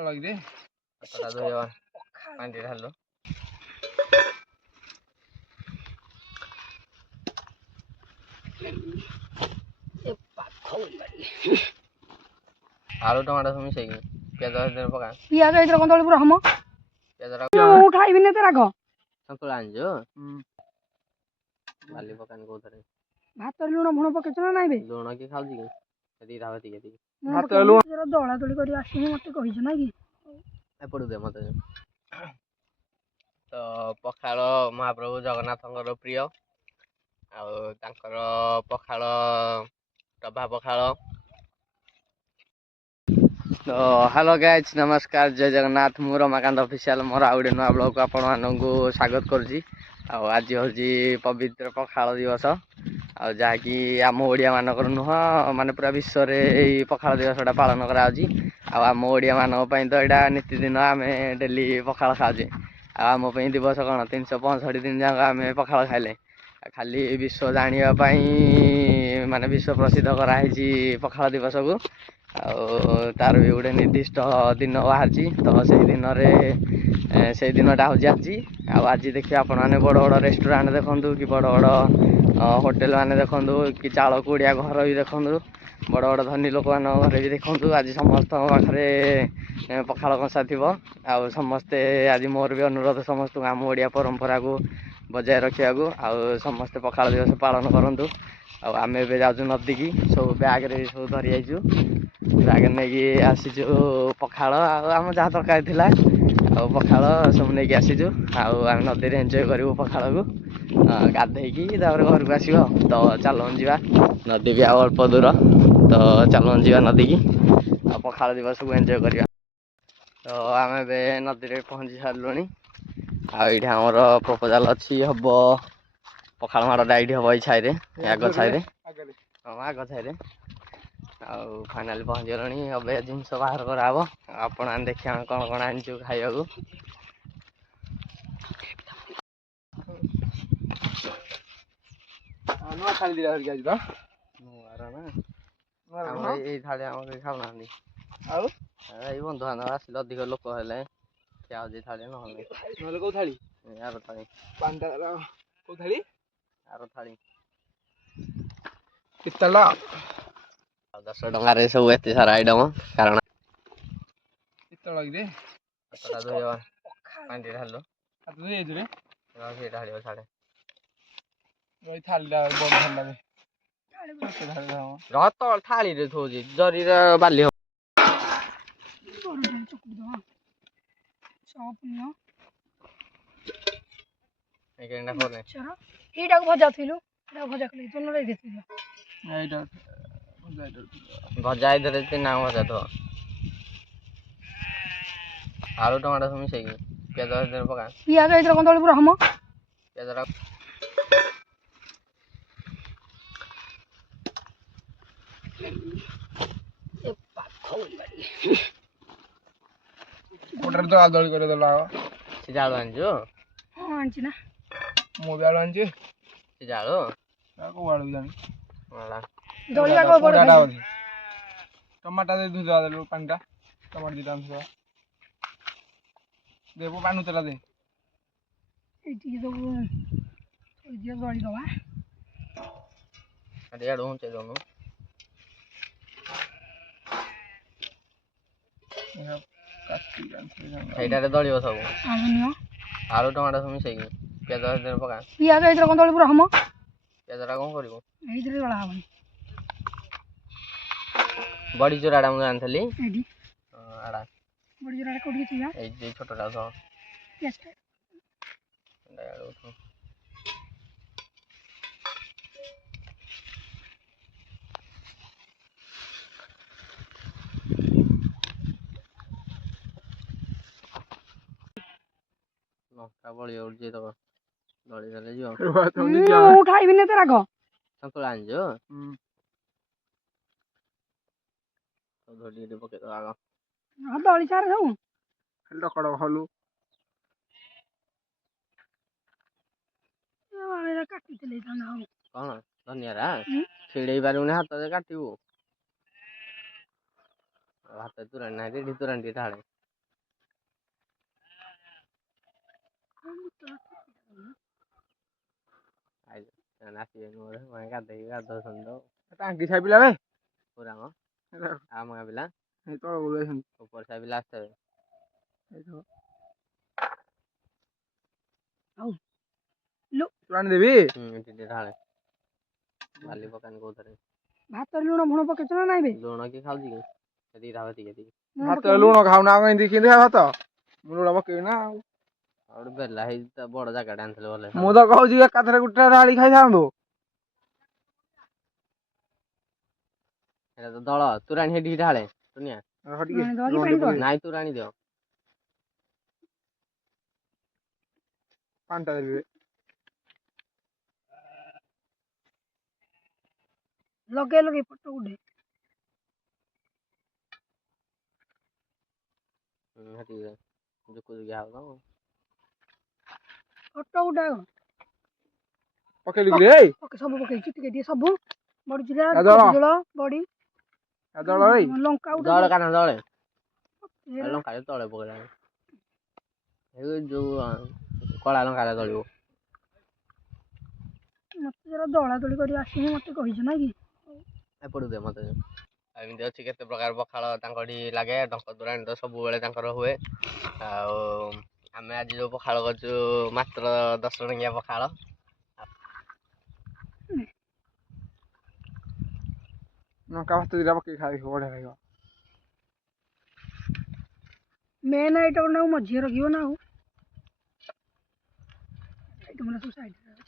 ତଳଗିରେ କପଡ଼ା ଧୋଇବା ପାଣିରେ ଢାଲ। ଆଳୁ ଟମାଟୋ ସବୁ ମିଶେଇକି ପିଆଜ ସେଥିରେ ପକା। ପିଆଜ ଏଇଥିରେ କଣ ତଳେ ପୁରା ହମ ପିଆଜଟା ମୁଁ ଖାଇବିନି ଏତେ ରାଗ। ସନ୍ତୁଳା ଆଣିଛୁ ବାଲି ପକାନି କୋଉଥିରେ। ଭାତରେ ଲୁଣ ଫୁଣ ପକେଇଛ ନା ନାଇଁ ବେ? ଲୁଣ କିଏ ଖାଉଛି କି ଏତିକି ଢାଳ ଏତିକି ଦଳା ଦଳି କରି ଆସିନି ମତେ କହିଛ ନାଇଁ କି? ଏପଟୁ ଦେ ମତେ। ତ ପଖାଳ ମହାପ୍ରଭୁ ଜଗନ୍ନାଥଙ୍କର ପ୍ରିୟ। ଆଉ ତାଙ୍କର ପଖାଳ ଟଭା ପଖାଳ। ତ ହ୍ୟାଲୋ ଗାଇଜ୍ ନମସ୍କାର ଜୟ ଜଗନ୍ନାଥ। ମୁଁ ରମାକାନ୍ତ ଅଫିସିଆଲ ମୋର ଆଉ ଗୋଟେ ନୂଆ ବ୍ଲଗକୁ ଆପଣମାନଙ୍କୁ ସ୍ୱାଗତ କରୁଛି। ଆଉ ଆଜି ହେଉଛି ପବିତ୍ର ପଖାଳ ଦିବସ। ଆଉ ଯାହାକି ଆମ ଓଡ଼ିଆ ମାନଙ୍କର ନୁହଁ ମାନେ ପୁରା ବିଶ୍ୱରେ ଏଇ ପଖାଳ ଦିବସଟା ପାଳନ କରାଯାଉଛି। ଆଉ ଆମ ଓଡ଼ିଆ ମାନଙ୍କ ପାଇଁ ତ ଏଇଟା ନୀତିଦିନ ଆମେ ଡେଲି ପଖାଳ ଖାଉଛେ। ଆଉ ଆମ ପାଇଁ ଦିବସ କଣ 365 ଦିନ ଯାକ ଆମେ ପଖାଳ ଖାଇଲେ। ଖାଲି ବିଶ୍ୱ ଜାଣିବା ପାଇଁ ମାନେ ବିଶ୍ୱ ପ୍ରସିଦ୍ଧ କରାହେଇଛି ପଖାଳ ଦିବସକୁ। ଆଉ ତାର ବି ଗୋଟେ ନିର୍ଦ୍ଦିଷ୍ଟ ଦିନ ବାହାରିଛି। ତ ସେଇ ଦିନରେ ସେଇ ଦିନଟା ହେଉଛି ଆଜି। ଆଉ ଆଜି ଦେଖିବେ ଆପଣମାନେ ବଡ଼ ବଡ଼ ରେଷ୍ଟୁରାଣ୍ଟ ଦେଖନ୍ତୁ କି ବଡ଼ ବଡ଼ ହୋଟେଲ ମାନେ ଦେଖନ୍ତୁ କି ଚାଳ କୁଡ଼ିଆ ଘର ବି ଦେଖନ୍ତୁ। ବଡ଼ ବଡ଼ ଧନୀ ଲୋକମାନଙ୍କ ଘରେ ବି ଦେଖନ୍ତୁ ଆଜି ସମସ୍ତଙ୍କ ପାଖରେ ପଖାଳ କଂସା ଥିବ। ଆଉ ସମସ୍ତେ ଆଜି ମୋର ବି ଅନୁରୋଧ ସମସ୍ତଙ୍କୁ ଆମ ଓଡ଼ିଆ ପରମ୍ପରାକୁ ବଜାୟ ରଖିବାକୁ। ଆଉ ସମସ୍ତେ ପଖାଳ ଦିବସ ପାଳନ କରନ୍ତୁ। ଆଉ ଆମେ ଏବେ ଯାଉଛୁ ନଦୀକି ସବୁ ବ୍ୟାଗରେ ବି ସବୁ ଧରି ଯାଇଛୁ। ବ୍ୟାଗରେ ନେଇକି ଆସିଛୁ ପଖାଳ ଆଉ ଆମ ଯାହା ତରକାରୀ ଥିଲା ଆଉ ପଖାଳ ସବୁ ନେଇକି ଆସିଛୁ। ଆଉ ଆମେ ନଦୀରେ ଏନ୍ଜୟ କରିବୁ ପଖାଳକୁ ଗାଧେଇକି ତାପରେ ଘରକୁ ଆସିବ। ତ ଚାଲନ୍ତୁ ଯିବା ନଦୀ ବି ଆଉ ଅଳ୍ପ ଦୂର ତ ଚାଲନ୍ତୁ ଯିବା ନଦୀକି ଆଉ ପଖାଳ ଦିବସକୁ ଏନ୍ଜୟ କରିବା। ତ ଆମେ ଏବେ ନଦୀରେ ପହଞ୍ଚି ସାରିଲୁଣି। ଆଉ ଏଇଠି ଆମର ପ୍ରପୋଜାଲ ଅଛି ହବ ପଖାଳ ମାଡ଼ଟା ଏଇଠି ହବ ଏଇ ଛାଇରେ ଆଗ ଛାଇରେ ଆଗ ଛାଇରେ। ଆଉ ଫାଇନାଲି ପହଞ୍ଚିଗଲାଣି ଏବେ ଜିନିଷ ବାହାର କରାହବ। ଆପଣ ଦେଖିବା କଣ କଣ ଆଣିଛୁ ଖାଇବାକୁ। ନୂଆ ଥାଳି ଦିଟା ଧରିକି ଆଇଛୁ ତ? ଆମର ଏଇ ଥାଳି ଆମର କେହି ଖାଉନାହାନ୍ତି। ଆଉ ଏଇ ବନ୍ଧୁବାନ୍ଧବ ଆସିଲେ ଅଧିକ ଲୋକ ହେଲେ ଖିଆ ହଉଛି ଥାଳି ନହେଲେ କୋଉ ଥାଳି? ଆର ଥାଳି। କୋଉ ଥାଳି? ଆର ଥାଳି। ପିତ୍ତଳ। ଆଉ 10 ଟଙ୍କାରେ ସବୁ ଏତେ ସାରା ଆଇଟମ କାରଣ ପିତ୍ତଳକିରେ କପଡ଼ା ଧୋଇବା ପାଣିରେ ଢାଲ। ହାତ ଧୋଇ ଯାଇଛୁ ରେ? ସେଇଟା ଢାଳିବ ଛାଡ଼େ। ଏଇ ଥାଳିଟା ବଡ ଥାଳିଟା ଦେ। ରହ ତ ଥାଳିରେ ଥୋଉଛି ଜରିରେ ବାଲି ହବ। ଏଇଟାକୁ ଭଜା ଥିଲୁ ଭଜା କଲି ଭଜା ଏଇଥିରେ ତିନା ଭଜା ଥିବ। ଆଳୁ ଟମାଟୋ ସବୁ ମିଶେଇକି ପିଆଜ ସେଥିରେ ପକା। ପିଆଜ ଏଇଥିରେ କଣ ତଳେ ପୁରା ହମ ପିଆଜଟା କୋଟାରେ ତ ଆଦଳି କରି ଦେଲା। ସିଝା ଆଳୁ ଆଣିଛୁ? ହଁ ଆଣିଛି ନା। ମୁଁ ବି ଆଳୁ ଆଣିଛି। ସିଝା ଆଳୁ? କୋଉ ଆଳୁ ଜାଣି? ଟମାଟୋ ଦେଇ ଧୋଇଦବା ଦେଲୁ ପାଣିଟା। ଟମାଟୋ ଦିଟା ଆଣିଥିବା। ଦେବୁ ପାଣି ତେଲା ଦେ। ଏଇଠିକି ସବୁ ଦଳିଦବା। ଇଆଡୁ ଘୁଞ୍ଚେଇ ଦଉନୁ। ସେଇଟାରେ ଦଳିବ ସବୁ। ଆଳୁ ଟମାଟୋ ସବୁ ମିଶେଇକି ପିଆଜ ସେଥିରେ ପକା। ପିଆଜ ଏଇଥିରେ କଣ ତଳେ ପୁରା ହମ ପିଆଜଟା କଣ କରିବୁ? ଏଇଥିରେ ଦଳା ହବନି। ବଡି ଚୁରାଟା ମୁଁ ଜାଣିଥିଲି। ଏଇଠି ଆଡା ବଡି ଚୁରାଟା କୋଉଠି ଥିଲା? ଏଇ ଛୋଟଟା ତ। ଲଙ୍କା ବଳି ଉଡୁଛି ତ ଦଳି ଦେଲେ ଯିବ। ମୁଁ ଖାଇବିନି ଏତେ ରାଗ। ସନ୍ତୁଳା ଆଣିଛୁ? ଟିକେ ପକେଇଦବା ଆଗ। ଦଳି ସାରେ ସବୁ। କଣ ଧନିଆରା ଛିଡେଇ ପାରିବୁନି ହାତରେ କାଟିବୁ। ହାତରେ ତୋରାଣି ନାହିଁ ଢିତୋରାଣି ଟିକେ ଢାଳେ। ଆସିବେ ମୋର ଗାଧେଇକି ଗାଧଉଛନ୍ତି ତ ଟାଙ୍କି ସାହି ପିଲା ବେ ପୁରା ମ ଆମ ଗାଁ ପିଲା ଏଇ ତଳ ଗୁলো ଯାଇଛନ୍ତି ଉପର ସାହି ପିଲା ଆସିଥିବେ। ହେଇଥିବ। ଆଉ ତୋରାଣି ଦେବି ଟିକେ ଢାଳେ ବାଲି ପକାନି କୋଉଥିରେ ଭାତରେ ଲୁଣ ଫୁଣ ପକେଇଛ ନା ନାଇଁ ବେ? ଲୁଣ କିଏ ଖାଉଛି କି ସେତିକି ଢାଳ ଟିକେ ଲୁଣ ଭାତ ପକେଇବନି? ଲୁଣ ଖାଉନା ଆଉ ଏମିତି କେମିତି ଖାଇବା ଭାତ ମୁଁ ଲୁଣ ପକେଇବି ନା ଆଉ ଗୋଟେ ବେଲା ହେଇ ବଡ ଜାଗାଟା ଆଣିଥିଲେ ଭଲ ମୁଁ ତ କହୁଛି ଏକାଥରେ ଗୋଟେ ଢାଳି ଖାଇଥାନ୍ତୁ। ହେଇଟା ତ ଦଳ ତୋରାଣି ହେଠିକି ଢାଳେ ଦୁନିଆ ରହ ଟିକେ ଲୁଣ ଦବା କି ଲୁଣ ପାଣି ଟିକେ ଦବା? ପକେଇଦେ ନାଇଁ ତୋରାଣି ଦିଅ ପାଣିଟା ଦେବି ଲଗେଇ ପଟ ଗୋଟେ ହେଠିକି ଜୁକୁ ଜୁକିଆ ହବ ତ ଫଟୋ ଗୋଟେ ଆଗ ପକେଇଲୁ କି ରେ ସବୁ ପକେଇଛି ଟିକେ ଟିକେ ସବୁ ବଡି ଚୁରା ଆ ଦଳ ଝୋଳ ବଡି ଆ ଦଳ ରେ ଲଙ୍କା ଗୋଟେ ଦଳେ କାହ୍ନା ଦଳେ ହେରା ଲଙ୍କା ତଳେ ପକେଇଲାଣି ଏଇ ଯୋଉ କଳା ଲଙ୍କାରେ ଦଳିବୁ ମତେ ଜରା ଦଳା ଦଳି କରି ଆସିନି ମତେ କହିଛ ନା କି? ଏପଟୁ ଦେ ମତେ ଏମିତି ଅଛି କେତେ ପ୍ରକାର ପଖାଳ ତାଙ୍କଠି ଲାଗେ ଟଙ୍କ ତୋରାଣି ତ ସବୁବେଳେ ତାଙ୍କର ହୁଏ ଆଉ ଆମେ ଆଜି ଯୋଉ ପଖାଳ କରିଛୁ ମାତ୍ର 10 ଟଙ୍କିଆ ପଖାଳ ଲଙ୍କା ଭାତ ଦିଟା ପକେଇ ଖାଇବୁ ବଢିଆ ଲାଗିବ। ମେନ୍ ଆଇଟମ ଟାକୁ ମଝିରେ ରଖିବ ନା ଆଉ ଆଇଟମ ସବୁ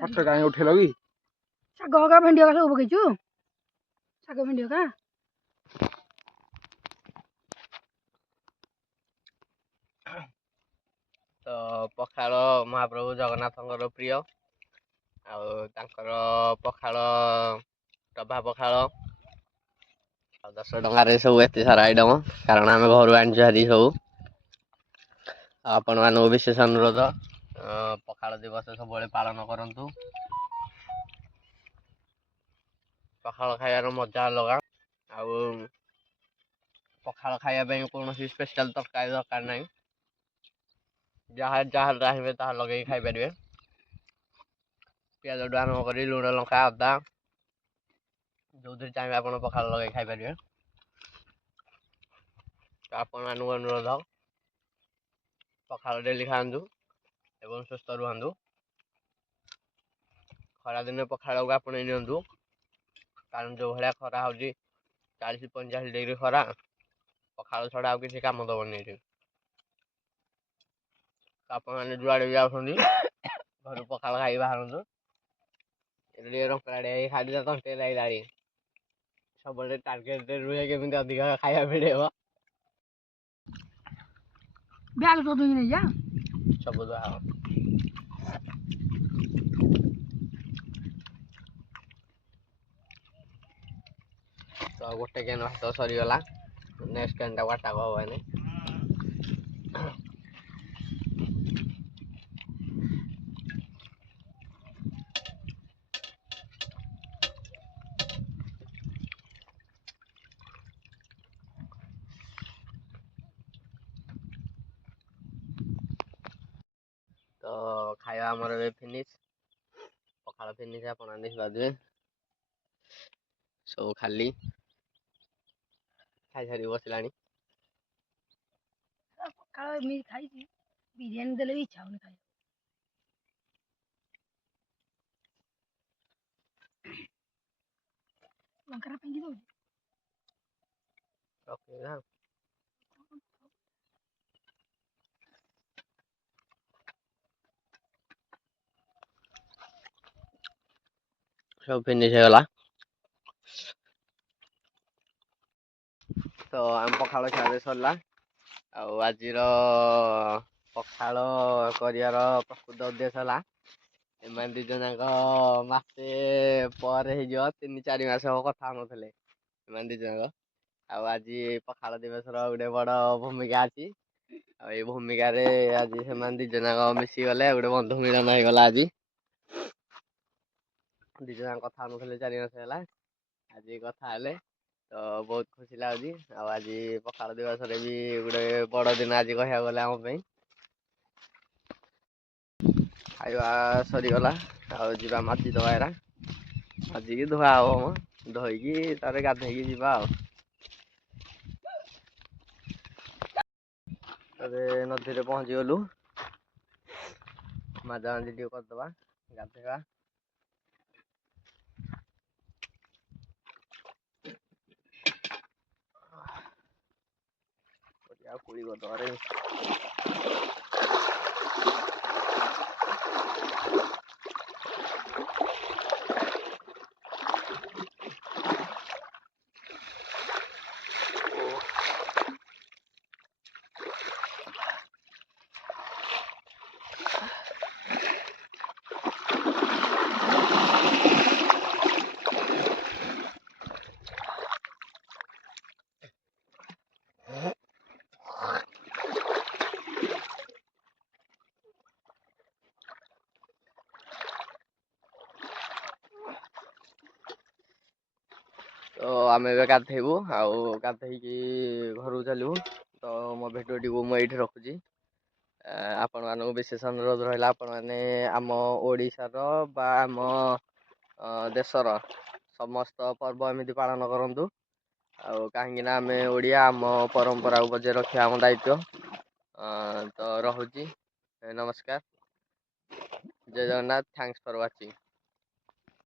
ଫଟୋ ସାଇଡ କାହିଁ ଉଠେଇଲ କି ଶାଗ ହକା ଭେଣ୍ଡି ହକା ସବୁ ପକେଇଛୁ ଶାଗ ଭେଣ୍ଡି ହକା ତ ପଖାଳ ମହାପ୍ରଭୁ ଜଗନ୍ନାଥଙ୍କର ପ୍ରିୟ ଆଉ ତାଙ୍କର ପଖାଳ ଟଭା ପଖାଳ ଆଉ 10 ଟଙ୍କାରେ ସବୁ ଏତେ ସାରା ଆଇଟମ କାରଣ ଆମେ ଘରୁ ଆଣିଛୁ ହାରି ସବୁ ଆପଣ ମାନଙ୍କୁ ବିଶେଷ ଅନୁରୋଧ ପଖାଳ ଦିବସ ସବୁବେଳେ ପାଳନ କରନ୍ତୁ। ପଖାଳ ଖାଇବାର ମଜା ଅଲଗା ଆଉ ପଖାଳ ଖାଇବା ପାଇଁ କୌଣସି ସ୍ପେଶାଲ ତରକାରୀ ଦରକାର ନାହିଁ ଯାହା ଚାହିଁବେ ତାହା ଲଗେଇକି ଖାଇପାରିବେ ପିଆଜଠୁ ଆରମ୍ଭ କରି ଲୁଣ ଲଙ୍କା ଅଦା ଯୋଉଥିରେ ଚାହିଁବେ ଆପଣ ପଖାଳ ଲଗେଇ ଖାଇପାରିବେ ଆପଣ ମାନଙ୍କୁ ଅନୁରୋଧ ପଖାଳ ଡେଲି ଖାଆନ୍ତୁ ଏବଂ ସୁସ୍ଥ ରୁହନ୍ତୁ ଖରାଦିନେ ପଖାଳକୁ ଆପଣେଇ ନିଅନ୍ତୁ କାରଣ ଯୋଉ ଭଳିଆ ଖରା ହଉଛି 40-45 ଡିଗ୍ରୀ ଖରା ପଖାଳ ଛଡା ଆଉ କିଛି କାମ ଦବନି ଏଠି ଆପଣମାନେ ଯୁଆଡେ ବି ଯାଉଛନ୍ତି ଘରୁ ପଖାଳ ଖାଇ ବାହାରନ୍ତୁ ତଣ୍ଟିରେ ଲାଗିଲାଣି ସବୁବେଳେ ଟାର୍ଗେଟ ରୁହେ କେମିତି ଅଧିକ ଖାଇବା ମିଳିବ ବ୍ୟାଗ ସବୁ ଧୋଇକି ନେଇଯା ସବୁ ତ ଗୋଟେ କେନ୍ ଭାତ ସରିଗଲା ନେକ୍ସଟ କେନ୍ ଟା ୱାଟା ହବନି ତ ଖାଇବା ଆମର ଏବେ ଫିନିଶ ପଖାଳ ଫିନିଶ ଆପଣ ଦେଖିପାରୁଥିବେ ସବୁ ଖାଲି ଖାଇସାରି ବସିଲାଣି ପଖାଳ ଏମିତି ଖାଇଛି ବିରିୟାନୀ ଦେଲେ ବି ଇଚ୍ଛା ହଉନି ଖାଇବାକୁ ଲଙ୍କାଟା ଫିଙ୍ଗି ଦଉଛି ଓକେ ସବୁ ଫିନିଶ ହେଇଗଲା ତ ଆମ ପଖାଳ ଖିଆ ସରିଲା ଆଉ ଆଜିର ପଖାଳ କରିବାର ପ୍ରକୃତ ଉଦ୍ଦେଶ୍ୟ ହେଲା ଏମାନେ ଦି ଜଣ ଯାକ ମାସେ ପରେ ହେଇଯିବ 3-4 ମାସ ହବ କଥା ହଉନଥିଲେ ଏମାନେ ଦି ଜଣ ଯାକ ଆଉ ଆଜି ପଖାଳ ଦିବସର ଗୋଟେ ବଡ ଭୂମିକା ଅଛି ଆଉ ଏଇ ଭୂମିକାରେ ଆଜି ସେମାନେ ଦି ଜଣ ଯାକ ମିଶିଗଲେ ଗୋଟେ ବନ୍ଧୁ ମିଳନ ହେଇଗଲା ଆଜି ଦି ଜଣ ଯାକ କଥା ହଉନଥିଲେ 4 ମାସ ହେଲା ଆଜି କଥା ହେଲେ ତ ବହୁତ ଖୁସି ଲାଗୁଛି ଆଉ ଆଜି ପଖାଳ ଦିବସରେ ବି ଗୋଟେ ବଡ ଦିନ ଆଜି କହିବାକୁ ଗଲେ ଆମ ପାଇଁ ଖାଇବା ସରିଗଲା ଆଉ ଯିବା ମାଜି ଦେବା ଏରା ମାଜିକି ଧୁଆ ହବ ମ ଧୋଇକି ତାପରେ ଗାଧେଇକି ଯିବା ଆଉ ଏବେ ନଦୀରେ ପହଞ୍ଚିଗଲୁ ମାଜା ମାଜି ଟିକେ କରିଦବା ଗାଧେଇବା ଆଉ କୁଳି କରିଦବାରେ ତ ଆମେ ଏବେ ଗାଧେଇବୁ ଆଉ ଗାଧେଇକି ଘରକୁ ଚାଲିବୁ ତ ମୋ ଭିଡ଼ିଓଟିକୁ ମୁଁ ଏଇଠି ରଖୁଛି ଆପଣମାନଙ୍କୁ ବିଶେଷ ଅନୁରୋଧ ରହିଲା ଆପଣମାନେ ଆମ ଓଡ଼ିଶାର ବା ଆମ ଦେଶର ସମସ୍ତ ପର୍ବ ଏମିତି ପାଳନ କରନ୍ତୁ ଆଉ କାହିଁକିନା ଆମେ ଓଡ଼ିଆ ଆମ ପରମ୍ପରାକୁ ବଜାୟ ରଖିବା ଆମ ଦାୟିତ୍ୱ ତ ରହୁଛି ନମସ୍କାର ଜୟ ଜଗନ୍ନାଥ ଥ୍ୟାଙ୍କସ୍ ଫର୍ ୱାଚିଂ